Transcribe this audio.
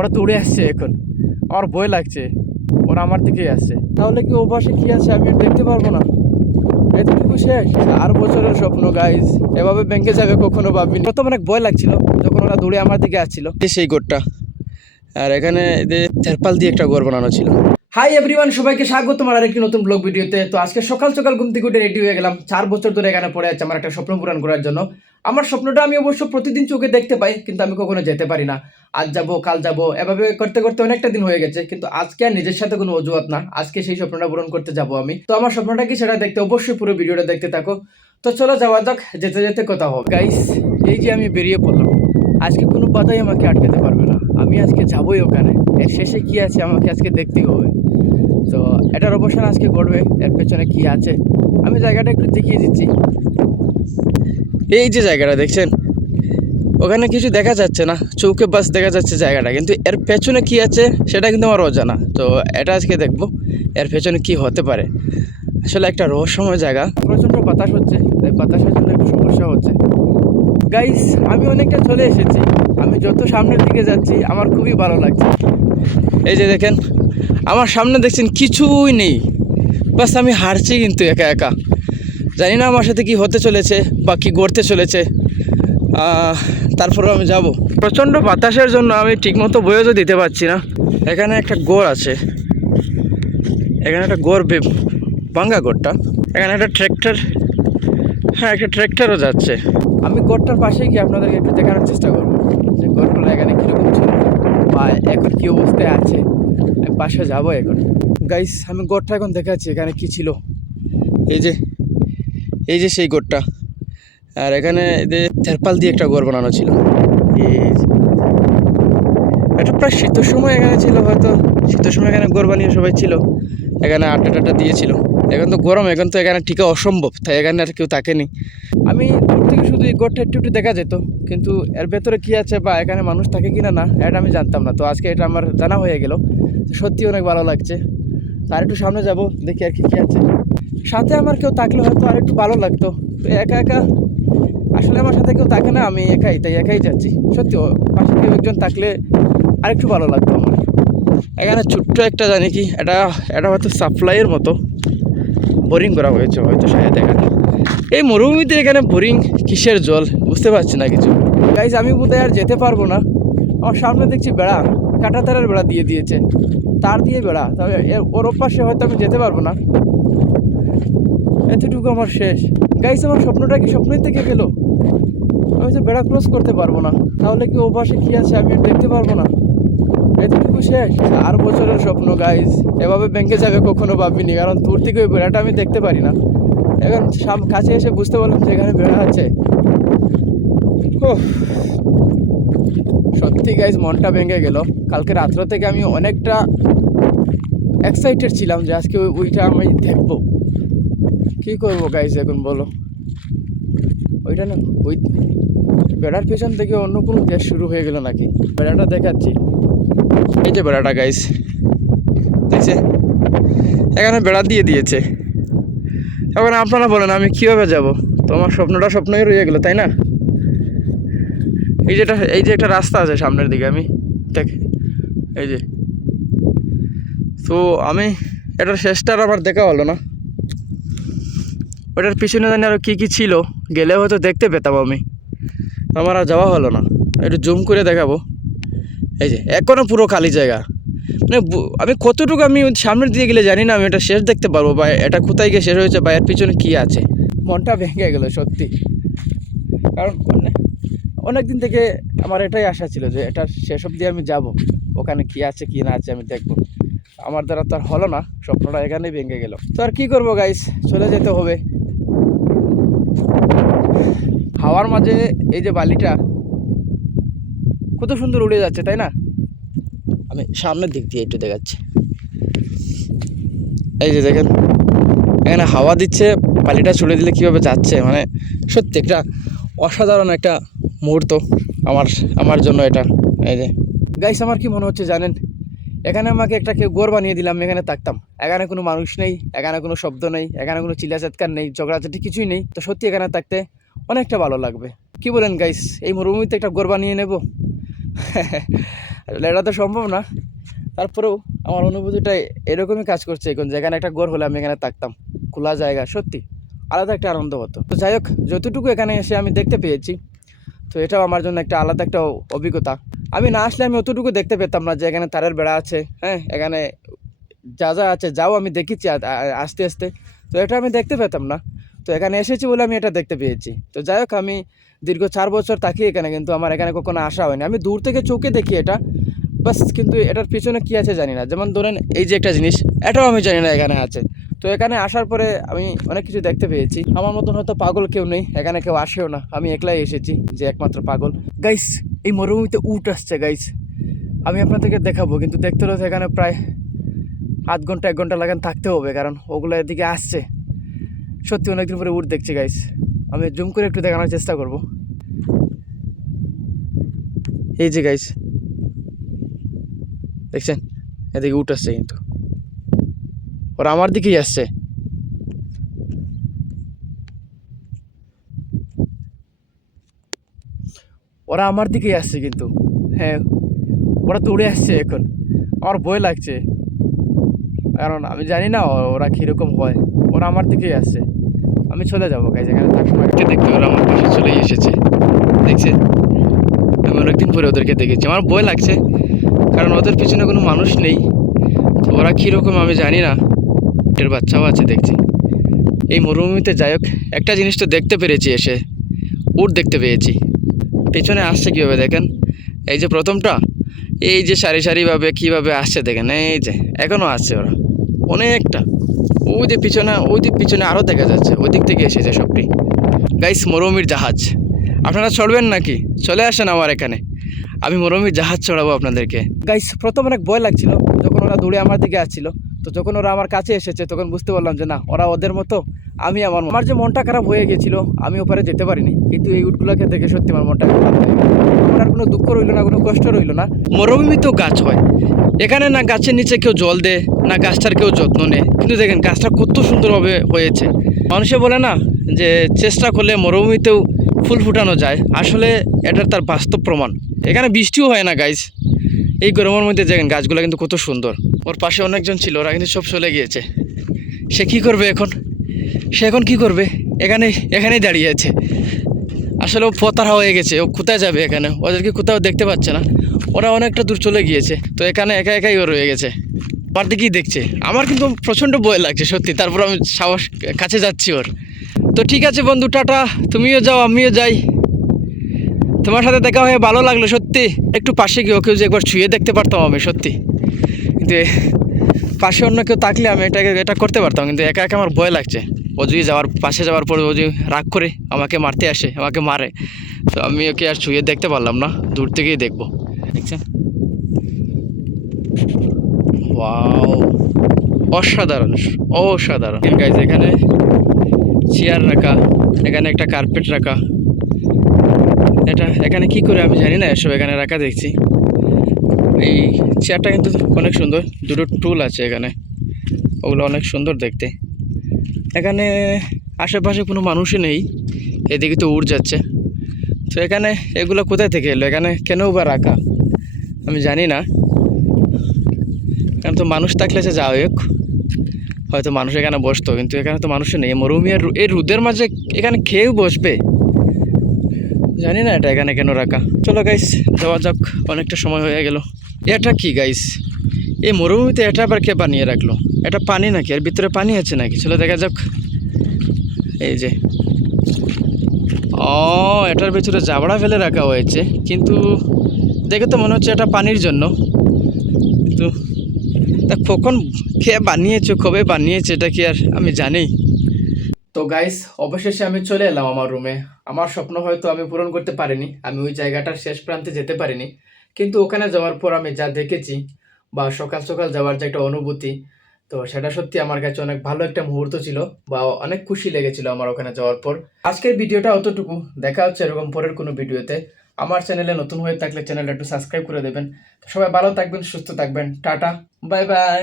ওরা তো উড়ে আসছে এখন, আমার ভয় লাগছে, ওরা আমার দিকেই আসছে। তাহলে কি ও পাশে কি আছে আমি দেখতে পারবো না? এতটুকু শেষ, 4 বছরের স্বপ্ন গাইজ এভাবে ব্যাংকে যাবে কখনো ভাবিনি। প্রথম অনেক ভয় লাগছিল যখন ওরা দৌড়ে আমার দিকে আসছিল। সেই গোটটা, আর এখানে তেরপাল দিয়ে একটা ঘর বানানো ছিল। হাই এভরিওয়ান, সবাইকে স্বাগত আমার আরেকটি নতুন ব্লগ ভিডিওতে। তো আজকে সকাল সকাল ঘুম থেকে উঠে রেডি হয়ে গেলাম। 4 বছর ধরে এখানে পড়ে আছে আমার একটা স্বপ্ন পূরণ করার জন্য। আমার স্বপ্নটা আমি অবশ্য প্রতিদিন চোখে দেখতে পাই, কিন্তু আমি কখনো যেতে পারি না। আজ যাবো কাল যাবো এভাবে করতে করতে অনেকটা দিন হয়ে গেছে, কিন্তু আজকে আর নিজের সাথে কোনো অজুহাত না, আজকে সেই স্বপ্নটা পূরণ করতে যাবো আমি। তো আমার স্বপ্নটা কি সেটা দেখতে অবশ্যই পুরো ভিডিওটা দেখতে থাকো। তো চলো যাওয়া যাক, যেতে যেতে কথা হবে। গাইস, এই যে আমি বেরিয়ে পড়লাম, আজকে কোনো বাধাই আমাকে আটকাতে পারবে না। আমি আজকে যাবোই ওখানে, এর শেষে কি আছে আমাকে আজকে দেখতেই হবে। তো এটার অবসান আজকে ঘটবে, এর পেছনে কি আছে আমি জায়গাটা একটু দেখিয়ে দিচ্ছি। এই যে জায়গাটা দেখছেন, ওখানে কিছু দেখা যাচ্ছে না, চৌকে বাস দেখা যাচ্ছে জায়গাটা, কিন্তু এর পেছনে কি আছে সেটা কিন্তু আমার অজানা। তো এটা আজকে দেখবো এর পেছনে কি হতে পারে। আসলে একটা রহস্যময় জায়গা, প্রচণ্ড বাতাস হচ্ছে, তাই বাতাসের জন্য একটু সমস্যা হচ্ছে। গাইস, আমি অনেকটা চলে এসেছি, আমি যত সামনের দিকে যাচ্ছি আমার খুবই ভালো লাগছে। এই যে দেখেন, আমার সামনে দেখছেন কিছুই নেই, বাস আমি হারছি কিন্তু একা একা। জানি না আমার সাথে কি হতে চলেছে বা কি গড়তে চলেছে, তারপরেও আমি যাব। প্রচণ্ড বাতাসের জন্য আমি ঠিকমতো বইও দিতে পারছি না। এখানে একটা গোড় আছে, এখানে একটা গোড়, ভাঙ্গা গোড়টা। এখানে একটা ট্র্যাক্টর, হ্যাঁ একটা ট্র্যাক্টরও যাচ্ছে। আমি গোড়টার পাশে গিয়ে আপনাদেরকে একটু দেখানোর চেষ্টা করবো যে গোড়গুলো এখানে কীরকম ছিল বা এখন কী অবস্থায় আছে। আমি পাশে যাবো এখন। গাইস, আমি গোড়টা এখন দেখাচ্ছি এখানে কি ছিল। এই যে সেই গোড়টা, আর এখানে তেরপাল দিয়ে একটা ঘর বানানো ছিল। এটা প্রায় শীতের সময় এখানে ছিল, হয়তো শীতের সময় এখানে ঘর বানিয়ে সবাই ছিল, এখানে আড্ডা টাড্ডা দিয়েছিল। এখন তো গরম, এখন তো এখানে টিকা অসম্ভব, তাই এখানে আর কেউ থাকেনি। আমি দূর থেকে শুধু এই ঘরটা একটু একটু দেখা যেত, কিন্তু এর ভেতরে কী আছে বা এখানে মানুষ থাকে কিনা না এটা আমি জানতাম না। তো আজকে এটা আমার জানা হয়ে গেল, সত্যি অনেক ভালো লাগছে। আর একটু সামনে যাব, দেখি আর কি কী আছে। সাথে আমার কেউ থাকলে হয়তো আর একটু ভালো লাগতো। তো একা একা আসলে আমার সাথে কেউ থাকে না, আমি একাই, তাই একাই যাচ্ছি। সত্যি পাশে কেউ একজন থাকলে আরেকটু ভালো লাগতো আমার। এখানে ছোট্ট একটা জানি কি, এটা হয়তো সাপ্লাইয়ের মতো বোরিং করা হয়েছে হয়তো শায়দ। এখানে এই মরুভূমিতে এখানে বোরিং কিসের জল বুঝতে পারছি না কিছু। গাইজ, আমি বোধহয় আর যেতে পারবো না। আমার সামনে দেখছি বেড়া, কাঁটা তারের বেড়া দিয়ে দিয়েছে, তার দিয়ে বেড়া, তবে ওর পাশে হয়তো আমি যেতে পারবো না। এতটুকু আমার শেষ। গাইজ, আমার স্বপ্নটা কি স্বপ্নের থেকে গেল? আমি তো বেড়া ক্রস করতে পারবো না, তাহলে কি ও পাশে কি আছে আমি দেখতে পারবো না? এতটুকু শেষ, 4 বছরের স্বপ্ন গাইজ এভাবে ব্যাংকে যাবে কখনো ভাবিনি, কারণ দূর থেকে ওই বেড়াটা আমি দেখতে পারি না। এখন কাছে এসে বুঝতে পারলাম যে এখানে বেড়া আছে। সত্যি গাইজ মনটা ভেঙে গেল। কালকে রাত্র থেকে আমি অনেকটা এক্সাইটেড ছিলাম যে আজকে ওইটা আমি দেখবো। কী করবো গাইজ এখন বলো? ওইটা না, ওই বেড়ার পেছন থেকে অন্য কোনো দেশ শুরু হয়ে গেল নাকি? বেড়াটা দেখাচ্ছি, এই যে বেড়াটা গাইজ দেখছে, এখানে বেড়া দিয়ে দিয়েছে। এখন আপনারা বলেন আমি কীভাবে যাব? তো আমার স্বপ্নটা স্বপ্নই রয়ে গেলো, তাই না? এই যে একটা রাস্তা আছে সামনের দিকে, আমি দেখি এই যে, তো আমি এটার শেষটা আর আমার দেখা হলো না। ওটার পিছনে জানি আরও কী কী ছিল, গেলে হয়তো দেখতে পেতাম আমি, আমার আর যাওয়া হলো না। একটু জুম করে দেখাবো। এই যে এখনও পুরো খালি জায়গা, মানে আমি কতটুকু আমি সামনের দিকে গেলে জানি না আমি এটা শেষ দেখতে পারবো, বা এটা কোথায় গিয়ে শেষ হয়েছে, বা এর পিছনে কী আছে। মনটা ভেঙে গেলো সত্যি, কারণ অনেক দিন থেকে আমার এটাই আশা ছিল যে এটা শেষ অবধি আমি যাব, ওখানে কী আছে কী না আছে আমি দেখবো। আমার দ্বারা তো আর হলো না, স্বপ্নটা এখানেই ভেঙে গেল। তো আর কী করবো গাইস, চলে যেতে হবে। হাওয়ার মাঝে এই যে বালিটা কত সুন্দর উড়ে যাচ্ছে, তাই না? আমি সামনের দিক দিয়ে একটু দেখাচ্ছি, এই যে দেখেন, এখানে হাওয়া দিচ্ছে, বালিটা ছুড়ে দিলে কীভাবে যাচ্ছে, মানে সত্যি একটা অসাধারণ একটা মুহূর্ত আমার জন্য এটা। এই যে গাইস, আমার কি মনে হচ্ছে জানেন, এখানে আমাকে একটা কেউ ঘর বানিয়ে দিলাম, এখানে থাকতাম। এখানে কোনো মানুষ নেই, এখানে কোনো শব্দ নেই, এখানে কোনো চিল্লাচিৎকার নেই, ঝগড়াঝাটি কিছুই নেই। তো সত্যি এখানে থাকতে অনেকটা ভালো লাগবে। কি বলেন গাইস, এই মরুভূমিতে একটা ঘর বানিয়ে নেব? এটা তো সম্ভব না, তারপরেও আমার অনুভূতিটা এরকমই কাজ করছে এখন, যেখানে একটা ঘর হলে আমি এখানে থাকতাম, খোলা জায়গা, সত্যি আলাদা একটা আনন্দ হতো। তো যাই হোক, যতটুকু এখানে এসে আমি দেখতে পেয়েছি, তো এটাও আমার জন্য একটা আলাদা একটা অভিজ্ঞতা। আমি না আসলে আমি অতটুকু দেখতে পেতাম না যে এখানে তারের বেড়া আছে, হ্যাঁ, এখানে যা যা আছে যাও আমি দেখেছি আস্তে আস্তে, তো এটা আমি দেখতে পেতাম না। তো এখানে এসেছি বলে আমি এটা দেখতে পেয়েছি। তো যাই হোক, আমি দীর্ঘ 4 বছর থাকি এখানে, কিন্তু আমার এখানে কখনো আসা হয়নি। আমি দূর থেকে চোখে দেখি এটা বাস, কিন্তু এটার পিছনে কী আছে জানি না। যেমন ধরেন এই যে একটা জিনিস, এটাও আমি জানি না এখানে আছে। তো এখানে আসার পরে আমি অনেক কিছু দেখতে পেয়েছি। আমার মতন হয়তো পাগল কেউ নেই, এখানে কেউ আসেও না, আমি একলাই এসেছি যে একমাত্র পাগল। গাইস, এই মরুভূমিতে উট আসছে গাইস, আমি আপনাদেরকে দেখাবো, কিন্তু দেখতে হলে এখানে প্রায় আধ ঘন্টা 1 ঘন্টা লাগান থাকতে হবে, কারণ ওগুলো এদিকে আসছে। সত্যি অনেকদিন পরে উট দেখছি গাইস, আমি জুম করে একটু দেখানোর চেষ্টা করব। এই যে গাইস দেখছেন, এদিকে উট আসছে, কিন্তু ওরা আমার দিকেই আসছে। ওরা আমার দিকেই আসছে কিন্তু, হ্যাঁ, ওরা দৌড়ে আসছে এখন। আমার ভয় লাগছে, কারণ আমি জানি না ওরা কীরকম হয়। ওরা আমার দিকেই আসছে, আমি চলে যাবো গাইস, এখানে থাকবো না। দেখতে ওরা আমার পাশে চলেই এসেছে, দেখছেন, আমি অনেকদিন পরে ওদেরকে দেখেছি। আমার ভয় লাগছে, কারণ ওদের পিছনে কোনো মানুষ নেই। তো ওরা কীরকম আমি জানি না, এর বাচ্চাও আছে দেখছি এই মরুভূমিতে। যাই হোক, একটা জিনিস তো দেখতে পেরেছি, এসে উট দেখতে পেয়েছি। পেছনে আসছে কীভাবে দেখেন, এই যে প্রথমটা, এই যে সারি সারিভাবে কীভাবে আসছে দেখেন, এই যে এখনও আসছে ওরা অনেকটা। ওই যে পিছনে, ওই দিক পিছনে আরও দেখা যাচ্ছে, ওই দিক থেকে এসেছে সবটি। গাইস, মরুভূমির জাহাজ, আপনারা চড়বেন নাকি? চলে আসেন আমার এখানে, আমি মরুভূমির জাহাজ চড়াবো আপনাদেরকে। গাইস, প্রথম অনেক ভয় লাগছিল যখন ওরা দৌড়ে আমার দিকে আসছিল। তো যখন ওরা আমার কাছে এসেছে তখন বুঝতে পারলাম যে না, ওরা ওদের মতো, আমি আমার যে মনটা খারাপ হয়ে গেছিলো, আমি ওপারে যেতে পারিনি, কিন্তু এই উটগুলোকে দেখে সত্যি আমার মনটা খারাপ হয়ে গেল। আমার আর কোনো দুঃখ রইলো না, কোনো কষ্ট রইলো না। মরুভূমি তো গাছ হয়, এখানে না গাছের নিচে কেউ জল দেয় না, গাছটার কেউ যত্ন নেয়, কিন্তু দেখেন গাছটা কত সুন্দরভাবে হয়েছে। মানুষে বলে না যে চেষ্টা করলে মরুভূমিতেও ফুল ফুটানো যায়, আসলে এটা তার বাস্তব প্রমাণ। এখানে বৃষ্টিও হয় না গাইস, এই গরমের মধ্যে দেখেন গাছগুলো কিন্তু কত সুন্দর। ওর পাশে অনেকজন ছিল, ওরা কিন্তু সব চলে গিয়েছে। সে কি করবে এখন, সে এখন কি করবে, এখানেই দাঁড়িয়ে আছে। আসলে ও পতারা হয়ে গেছে, ও কোথায় যাবে, এখানে ওদেরকে কোথাও দেখতে পাচ্ছে না, ওরা অনেকটা দূর চলে গিয়েছে। তো এখানে একা একাই ও রয়ে গেছে, আমার দিকেই দেখছে। আমার কিন্তু প্রচণ্ড ভয় লাগছে সত্যি, তারপর আমি সাহস কাছে যাচ্ছি ওর। তো ঠিক আছে বন্ধু, টাটা, তুমিও যাও আমিও যাই। তোমার সাথে দেখা হয়ে ভালো লাগলো সত্যি। একটু পাশে গিয়ে ওকেও যে একবার ছুঁয়ে দেখতে পারতাম আমি সত্যি, কিন্তু পাশে অন্য কেউ থাকলে আমি এটা করতে পারতাম, কিন্তু একা একা আমার ভয় লাগছে। ও যদি পাশে যাওয়ার পরে ও যদি রাগ করে আমাকে মারতে আসে, আমাকে মারে, তো আমি ওকে আর ছুঁয়ে দেখতে পারলাম না, দূর থেকেই দেখবো। দেখছেন, ওয়াও, অসাধারণ অসাধারণ গাইজ। এখানে চেয়ার রাখা, এখানে একটা কার্পেট রাখা, এটা এখানে কি করে আমি জানি না, এসব এখানে রাখা দেখছি। এই চেয়ারটা কিন্তু অনেক সুন্দর, দুটো টুল আছে এখানে, ওগুলো অনেক সুন্দর দেখতে। এখানে আশেপাশে কোনো মানুষই নেই, এদিকে তো উড় যাচ্ছে। তো এখানে এগুলো কোথায় থেকে এলো, এখানে কেন বা রাখা আমি জানি না, কারণ তো মানুষ থাকলে সে যা হোক, হয়তো মানুষ এখানে বসতো, কিন্তু এখানে তো মানুষই নেই। মরুভূমি আর এই রোদের মাঝে এখানে খেয়েও বসবে, জানি না এটা এখানে কেন রাখা। চলো গাইস, যাওয়া যাক, অনেকটা সময় হয়ে গেল। এটা কি গাইস, এই মরুভূমিতে এটা আবার কে বানিয়ে রাখলো? এটা পানি নাকি, এর ভিতরে পানি আছে নাকি? চলো দেখা যাক। এই যে, ও, এটার ভিতরে জাবড়া ফেলে রাখা হয়েছে, কিন্তু দেখে তো মনে হচ্ছে এটা পানির জন্য। কিন্তু কখন কে বানিয়েছে, কবে বানিয়েছে, এটা কি আর আমি জানি? তো গাইস, অবশেষে আমি চলে এলাম আমার রুমে। আমার স্বপ্ন হয়তো আমি পূরণ করতে পারিনি, আমি ওই জায়গাটার শেষ প্রান্তে যেতে পারিনি, কিন্তু ওখানে যাওয়ার পর আমি যা দেখেছি, বা সকাল সকাল যাওয়ার যে একটা অনুভূতি, তো সেটা সত্যি আমার কাছে অনেক ভালো একটা মুহূর্ত ছিল, বা অনেক খুশি লেগেছিল আমার ওখানে যাওয়ার পর। আজকের ভিডিওটা অতটুকু, দেখা হচ্ছে এরকম পরের কোনো ভিডিওতে। আমার চ্যানেলে নতুন হয়ে থাকলে চ্যানেলটা একটু সাবস্ক্রাইব করে দেবেন। তো সবাই ভালো থাকবেন, সুস্থ থাকবেন, টাটা, বাই বাই।